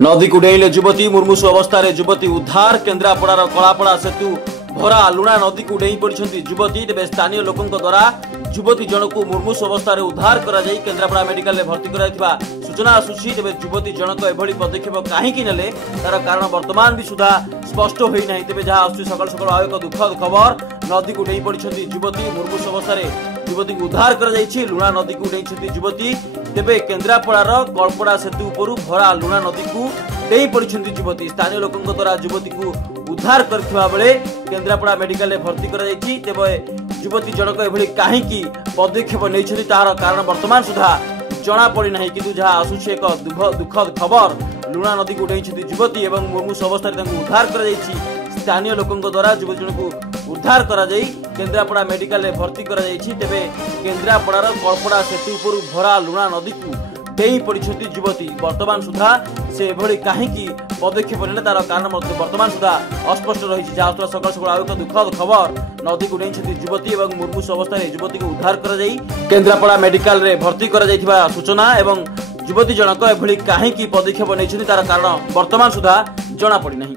नदी को डेइले युवती मुर्मुषु अवस्था युवती उद्धार केन्द्रापड़ार कलापड़ा सेतु भरा लुणा नदी को डेई पड़ी युवती तेज स्थानीय लोकों द्वारा युवती जनक मुर्मुषु अवस्था उद्धार कर केन्द्रापड़ा मेडिकल भर्ती कर सूचना आसूची तेज युवती जनक एभली पदक्षेप कहीं ने तार कारण वर्तमान भी सुधा स्पष्ट होना तेज जहाँ आसूँ सकाल सकाल आउ एक दुखद खबर नदी को डेई पड़ी युवती मुर्मुषु अवस्था युवती को उद्धार कर लुणा नदी को डेई युवती तेबे केन्द्रापड़ार कल्पड़ा सेतु उपरू भरा लुणा नदी को डेई पड़ी युवती स्थानीय लोकों द्वारा युवती को उद्धार करथिबा बेले केन्द्रापड़ा मेडिकल भर्ती कर तेबे युवती जनक एभली कहीं पदक्षेप नहीं तार कारण वर्तमान सुधा जना पड़ी ना कि जहाँ आसूँ एक दुखद खबर लुणा नदी को डेई युवती और मुर्मुषु अवस्था उद्धार कर स्थानीय लोकों द्वारा युवती जनक उद्धार कर केन्द्रापड़ा मेडिकल भर्ती कर तेबे केन्द्रापड़ार कल्पड़ा सेतु उपरू भरा लुणा नदी को डेई पड़ी युवती वर्तमान सुधा से एभली कहीं पदक्षेप ने तार कारण वर्तमान सुधा अस्पष्ट रही जहाँ सकाल सकाल आउ एक दुखद खबर नदी को डेई युवती और मुर्मुषु अवस्था युवती को उद्धार कर केन्द्रापड़ा मेडिकल भर्ती कर सूचना एवं युवती जनक एभली कहीं पदक्षेप नहीं तार कारण वर्तमान सुधा जना पड़ी नहीं।